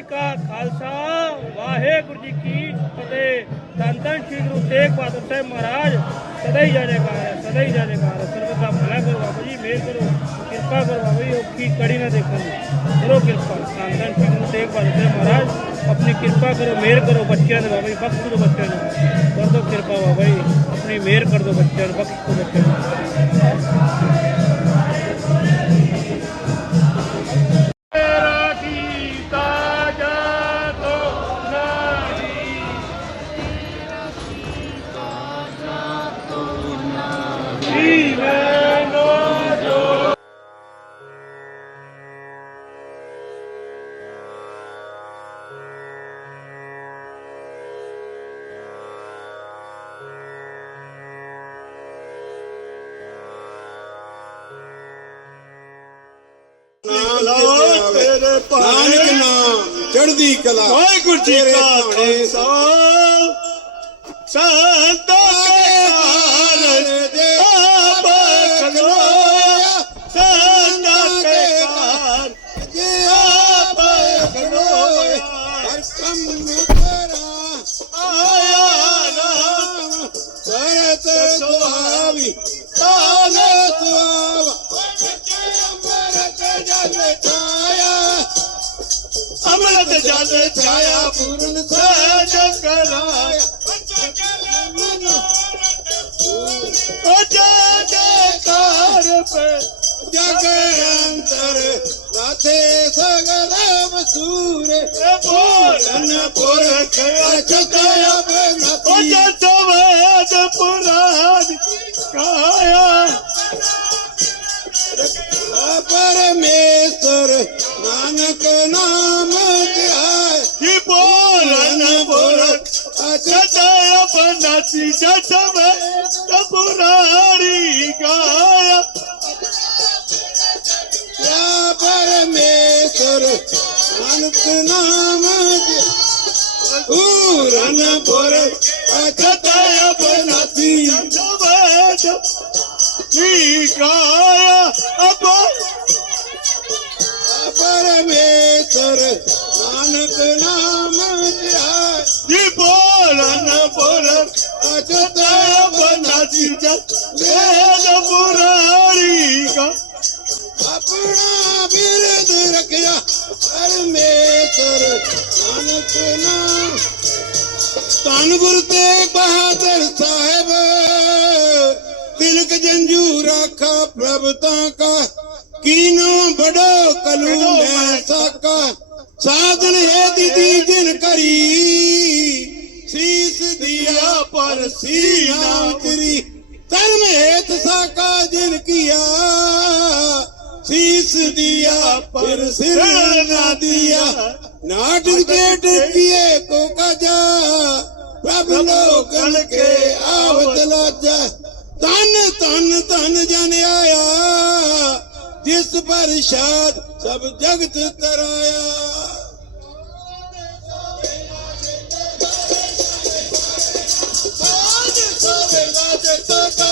ਜੀ ਕਾ ਖਾਲਸਾ, ਵਾਹਿਗੁਰੂ ਜੀ ਕੀ ਫਤਿਹ। ਧੰਨ ਧੰਨ ਸ਼੍ਰੀ ਗੁਰੂ ਤੇਗ ਬਹਾਦਰ ਸਾਹਿਬ ਮਹਾਰਾਜ। ਸਦਾ ਹੀ ਜਾਣੇਗਾ ਸਦਾ ਹੀ ਜਾਣੇਗਾ ਸਰਬਤ ਦਾ ਭਲਾ ਕਰੋ ਬਾਬਾ ਜੀ, ਮਿਹਰ ਕਰੋ, ਕਿਰਪਾ ਕਰੋ ਬਾਬਾ ਜੀ, ਔਖੀ ਕੜੀ ਨਾ ਦੇਖਣ ਕਰੋ ਕਿਰਪਾ। ਧੰਨ ਧੰਨ ਸ਼੍ਰੀ ਗੁਰੂ ਤੇਗ ਬਹਾਦਰ ਸਾਹਿਬ ਮਹਾਰਾਜ, ਆਪਣੀ ਕਿਰਪਾ ਕਰੋ, ਮਿਹਰ ਕਰੋ ਬੱਚਿਆਂ ਦੇ ਬਾਬਾ ਜੀ ਬਖਸ਼ ਦਿਓ ਬੱਚਿਆਂ ਨੂੰ। ਕਰ ਦਿਓ ਕਿਰਪਾ ਬਾਬਾ ਜੀ, ਆਪਣੀ ਮਿਹਰ ਕਰ ਦਿਓ ਬੱਚਿਆਂ ਨੂੰ ਬਖਸ਼ ਦਿਓ ਬੱਚਿਆਂ ਨੂੰ। quiere todo, eh. જગંતર સાથે સગરામ સૂર. પૂરન પુરખ અચત અચત વેદ પુરાણ કાયા પરમેશ્વર નાનક નામ કે બોલન પુરખ અચત અપનાથી જત પુરાણી. ગાયા मेरा परमेश्वर अनंत नाम रन पर परमेश्वर नानक नाम जी बोलन बोल अजतय बनाती जल वेद का। ਆਪਣਾ ਬਿਰਦ ਰੱਖਿਆ ਪਰਮੇਸ਼ਰ ਨਾਨਕ ਨਾਮ। ਧੰਨ ਗੁਰੂ ਤੇਗ ਬਹਾਦਰ ਸਾਹਿਬ ਤਿਲਕ ਜੰਜੂ ਰਾਖਾ ਪ੍ਰਭ ਤਾਂ ਕਾ। ਕੀਨੋ ਬੜੋ ਕਲੂ ਮੈਂ ਸਾਕਾ। ਸਾਧਨ ਹੈ ਦੀਦੀ ਜਿਨ ਕਰੀ। ਸੀਸ ਦਿਆ ਪਰ ਸੀਨਾ ਉਤਰੀ। ਧਰਮ ਹੇਤ ਸਾਕਾ ਜਿਨ ਕੀਆ। ਸੀਸ ਦਿਆ ਪਰ ਸਿਰ ਨਾ ਦਿਆ ਨਾਟਕ ਜੇਟ ਕੀਏ ਕੋ ਕਜਾ ਪ੍ਰਭ ਲੋਕਨ ਕੇ ਆਵਤ ਲਾਜਾ ਤਨ ਤਨ ਤਨ ਜਨ ਆਇਆ ਜਿਸ ਪ੍ਰਸਾਦ ਸਭ ਜਗਤ ਤਰਾਇਆ ਸਾਜ ਸਵੇ ਗਾਜੇ ਤੋ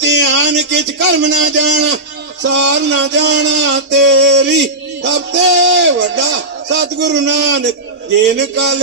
ਧਿਆਨ ਕਿਛ ਕਰਮ ਨਾ ਜਾਣਾ ਸਾਰ ਨਾ ਜਾਣਾ ਤੇਰੀ ਸਭ ਤੇ ਵੱਡਾ ਸਤਿਗੁਰੂ ਨਾਨਕ ਜੇਨ ਕਲ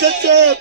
ਸੱਚੇ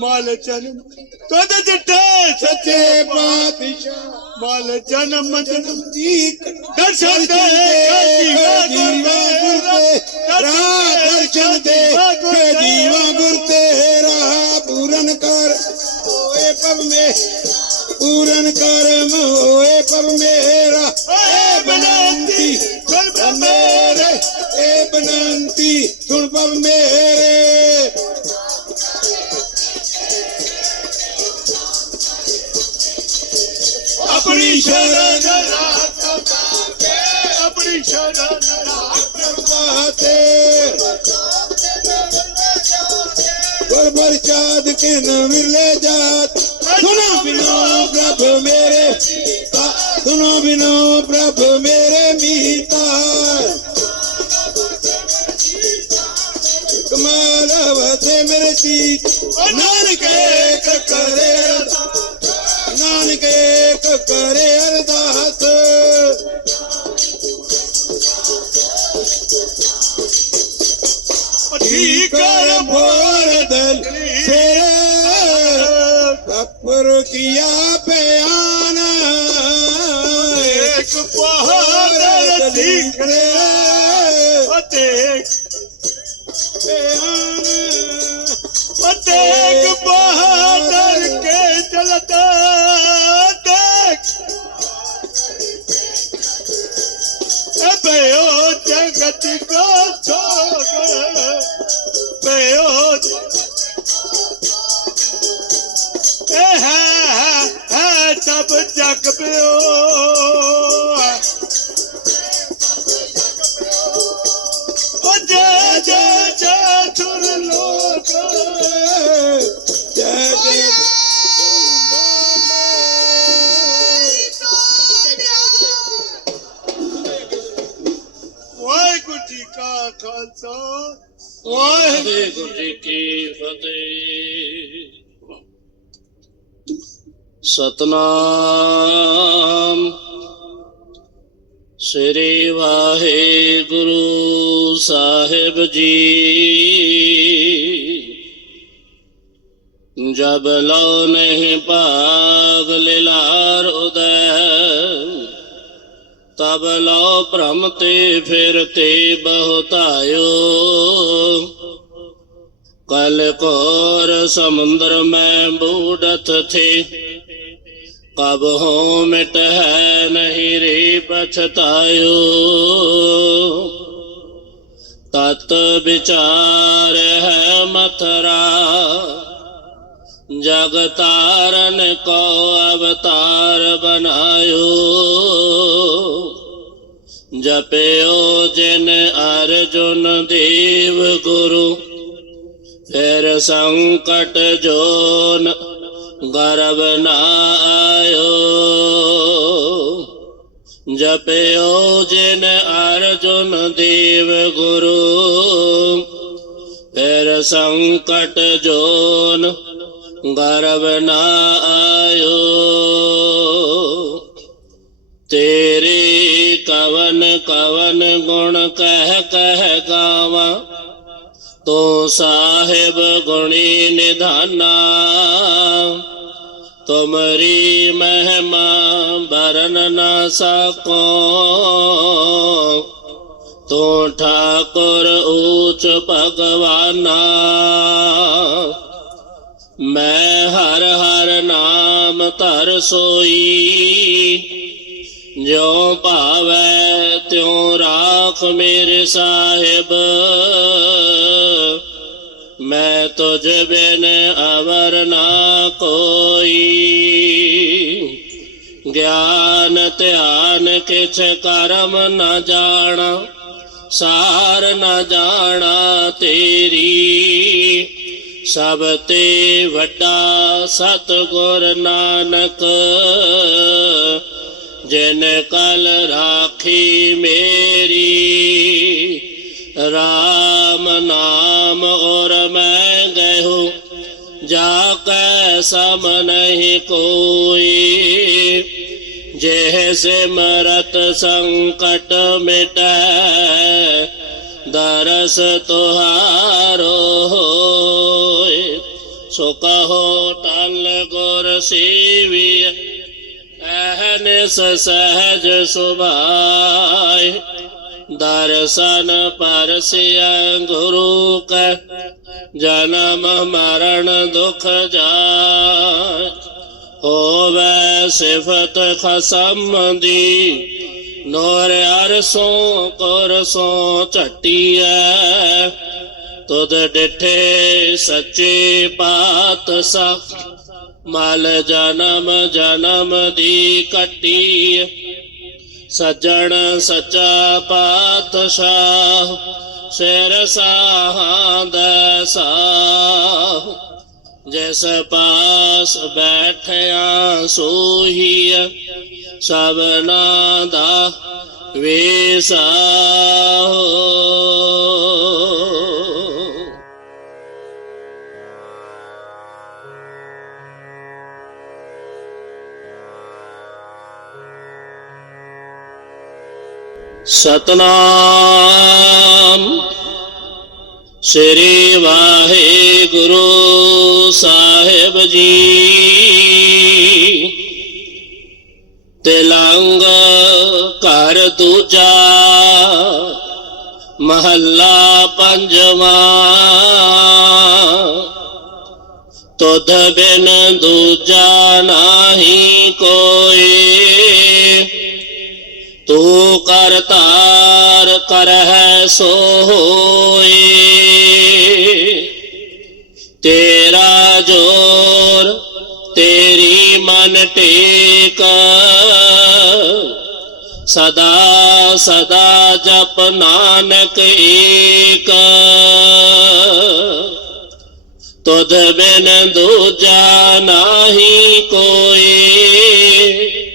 माल जनम सचे पातजी पूर कर मो पेरा सुलभ मेर ए बनती सुलभ मेरे प्रसाद के न मिले जात सुनो बिनो प्रभु मेरे सुनो बिनो प्रभु मेरे मीता। कमालव से मेरे सीत। नानक करे नानक करे अरदा। Yeah. ਸਤਨਾਮ ਸ੍ਰੀ ਵਾਹਿਗੁਰੂ ਸਾਹਿਬ ਜੀ ਜਬ ਲੋ ਨਹੀਂ ਭਾਗ ਲਿਲਾਰ ਉਦੈ ਤਬ ਲੋ ਭ੍ਰਮ ਤੇ ਫਿਰਤੇ ਬਹੁਤਾਇਓ ਕਲ ਕੋਰ ਸਮੁੰਦਰ ਮੈਂ ਬੂਡਤ ਥੇ कब हो मिट है नहीं रे पछतायो तत् विचार है मथुरा। जगतारन को अवतार बनायो। जपयो जिन अर्जुन देव गुरु, फिर संकट जोन ਗਰਬ ਨਾ ਆਇਓ। ਜਪਿਓ ਜਿਨ ਅਰਜੁਨ ਦੇਵ ਗੁਰੂ, ਫਿਰ ਸੰਕਟ ਜੋਨ ਗਰਬ ਨਾ ਆਇਓ। ਤੇਰੇ ਕਵਨ ਕਵਨ ਗੁਣ ਕਹਿ ਕਹਿ ਗਾਵਾਂ ਤੂੰ ਸਾਹਿਬ ਗੁਣੀ ਨਿਧਾਨਾ, ਤੁਮਰੀ ਮਹਿਮਾ ਬਰਨ ਨਾ ਸਕੋ। ਤੂੰ ਠਾਕੁਰ ਊਚ ਭਗਵਾਨਾ, ਮੈਂ ਹਰ ਹਰ ਨਾਮ ਧਰ ਸੋਈ। ਜੋ ਭਾਵੈ ਤਿਉ ਰਾਖ ਮੇਰੇ ਸਾਹਿਬ ਮੈਂ ਤੁਝ ਬਿਨ ਅਵਰ ਨਾ ਕੋਈ ਗਿਆਨ ਧਿਆਨ ਕਿਛ ਕਰਮ ਨ ਜਾਣਾ ਸਾਰ ਨ ਜਾਣਾ ਤੇਰੀ ਸਭ ਤੇ ਵੱਡਾ ਸਤਿਗੁਰ ਨਾਨਕ ਜਿਨ ਕਲ ਰਾਖੀ ਮੇਰੀ राम नाम और मैं गयो जाकै सम नहीं कोई। जैसे मरत संकट मिट, दरस तुहारो सो कहो टल गुर अहनिस सहज सुभाय दर्शन परसिय गुरु क जन्म मरण दुख होवे सिफत खसम दी नोर अरसों करसों चटिया तुद डिठे सच्चे पात सा मल जन्म जन्म दी कटी ਸੱਜਣ ਸੱਚਾ ਪਾਤਸ਼ਾਹ ਸਿਰ ਸਾਹਾਂ ਦਾ ਸਾਹ। ਜਿਸ ਪਾਸ ਬੈਠਿਆ ਸੋਹੀ ਸਭਨਾ ਦਾ ਵੇਸਾਹ सतनाम। श्री वाहे गुरु साहेब जी। तिलंग कर दूजा महला पंजवा। तुध बिन दूजा नाही कोई। तू करतार है सो होए तेरा ज़ोर तेरी मन टेक। सदा सदा जप नानक एक। तुझ बिन दूजा नाही कोई।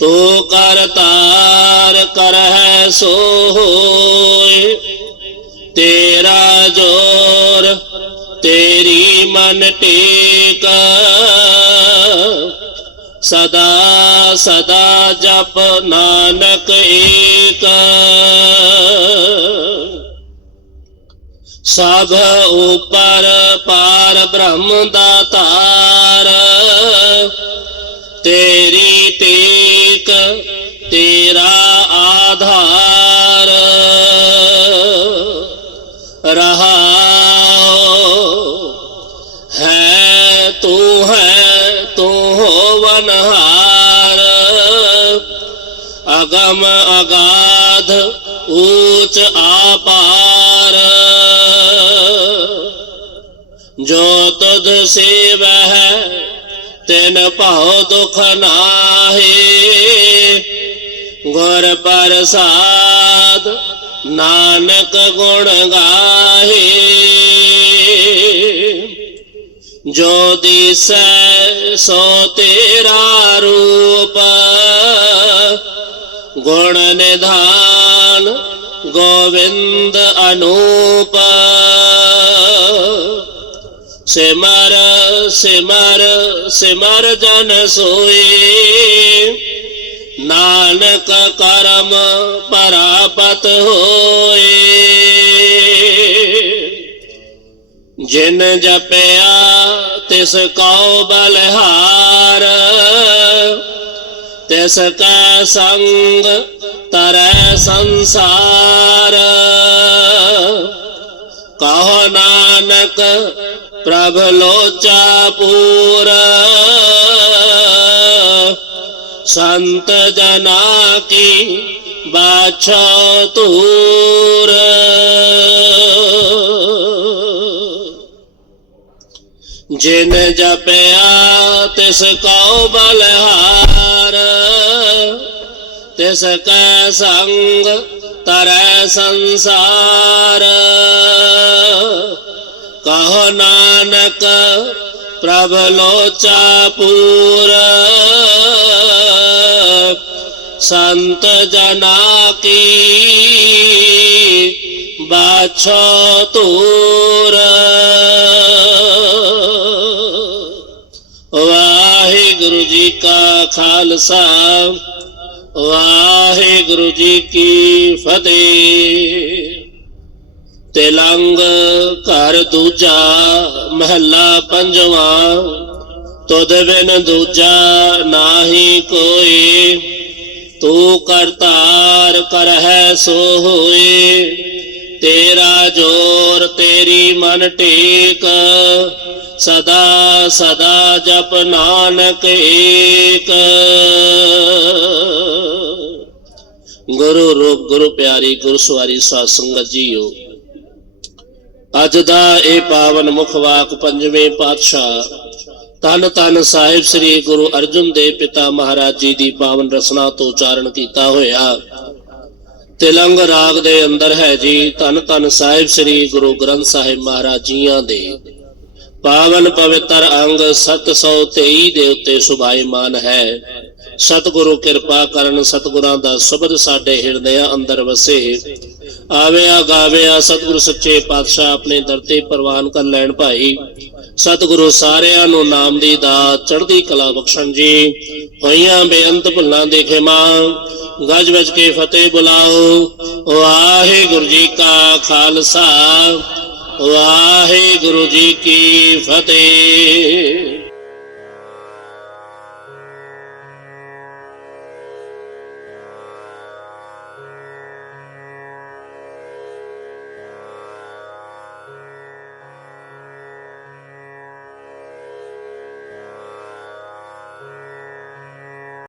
तो करतार कर है सो हो तेरा ज़ोर तेरी मन टेक। सदा सदा जप नानक एक। सब ऊपर पार ब्रह्म दातार तेरी टेक, तेरा आधार रहा है, तू है, तू हो वनहार। अगम अगाध, ऊंच आपार। जो तुझसे वह तेन पाओ दुख नाहे। गुर प्रसाद नानक गुण गाहे। जो दिस सो तेरा रूप। गुण निधान गोविंद अनूप। से मार से मार से मार जन सोए। नानक करम परापत होए। जिन जपया, तिस कौ बलहार। तिसका संग तरह संसार। कहो नानक प्रभलोचा पूरा। संत जना की बाछतूर जिन जपया तिसको बलहार। तिसके संग तरह संसार। कहो नानक प्रबलो चापूर संत जना की बाछो तूर। वाहे गुरु जी का खालसा, वाहे गुरु जी की फतेह। ਤਿਲੰਗ ਘਰ ਦੂਜਾ ਮਹੱਲਾ ਪੰਜਵਾਂ, ਤੁਧ ਬਿਨ ਦੂਜਾ ਨਾਹੀ ਕੋਈ। ਤੂੰ ਕਰਤਾਰ ਕਰਹਿ ਸੋ ਹੋਏ ਤੇਰਾ ਜੋਰ ਤੇਰੀ ਮਨ ਟੇਕ। ਸਦਾ ਸਦਾ ਜਪ ਨਾਨਕ ਏਕ। ਗੁਰੂ ਰੂਪ ਗੁਰੂ ਪਿਆਰੀ ਗੁਰੂ ਸਵਾਰੀ ਸਾਧ ਸੰਗਤ ਜੀਓ। ਅੱਜ ਦਾ ਇਹ ਪਾਵਨ ਮੁਖ ਵਾਕ ਪੰਜਵੇਂ ਪਾਤਸ਼ਾਹ ਤਨ ਤਨ ਸਾਹਿਬ ਸ੍ਰੀ ਗੁਰੂ ਅਰਜਨ ਦੇਵ ਪਿਤਾ ਮਹਾਰਾਜ ਜੀ ਦੀ ਪਾਵਨ ਰਸਨਾ ਤੋਂ ਉਚਾਰਨ ਕੀਤਾ ਹੋਇਆ। ਤਿਲੰਗ ਰਾਗ ਦੇ ਅੰਦਰ ਹੈ ਜੀ ਤਨ ਤਨ ਸਾਹਿਬ ਸ੍ਰੀ ਗੁਰੂ ਗ੍ਰੰਥ ਸਾਹਿਬ ਮਹਾਰਾਜ ਜੀਆਂ ਦੇ। ਪਾਵਨ ਪਵਿੱਤਰ ਅੰਗ 723 ਦੇ ਉੱਤੇ ਸੁਭਾਈਮਾਨ ਹੈ। ਸਤਿਗੁਰੂ ਕਿਰਪਾ ਕਰਨ ਸਤਿਗੁਰਾਂ ਦਾ ਸ਼ਬਦ ਸਾਡੇ ਹਿਰਦਿਆਂ ਅੰਦਰ ਵਸੇ। ਆਵਿਆ ਗਾਵਿਆ ਸਤਿਗੁਰੂ ਸੱਚੇ ਪਾਤਸ਼ਾਹ ਆਪਣੇ ਦਰ ਤੇ ਪ੍ਰਵਾਨ ਕਰ ਲੈਣ ਭਾਈ। ਸਤਿਗੁਰੂ ਸਾਰਿਆਂ ਨੂੰ ਨਾਮ ਦੀ ਦਾਤ, ਚੜ੍ਹਦੀ ਕਲਾ ਬਖਸ਼ਣ ਜੀ। ਹੋਈਆਂ ਬੇਅੰਤ ਭੁੱਲਾਂ ਦੇ ਖਿਮਾ, ਗਜ ਵਜ ਕੇ ਫਤਿਹ ਬੁਲਾਓ। ਵਾਹਿਗੁਰੂ ਜੀ ਕਾ ਖਾਲਸਾ, ਵਾਹਿਗੁਰੂ ਜੀ ਕੀ ਫਤਿਹ।